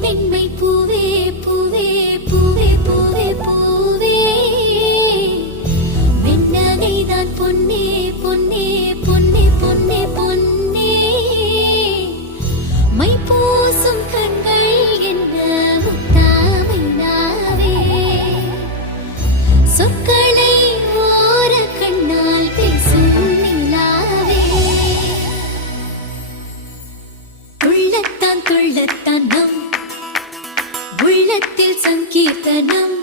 பெண்மை பூவே பூவே பூவே பூவே பூவே வெண்ணகைதான் பொன்னே பொன்னே பொன்னே பொன்னே பொன்னே மை பூசும் கண்கள் என்ன முத்தாமை நாவே சொற்களை ஓர கண்ணால் பேசும் நிலாவே துள்ளத்தான் துள்ளத்தான் நம் உள்ளத்தில் சங்கீர்த்தனம்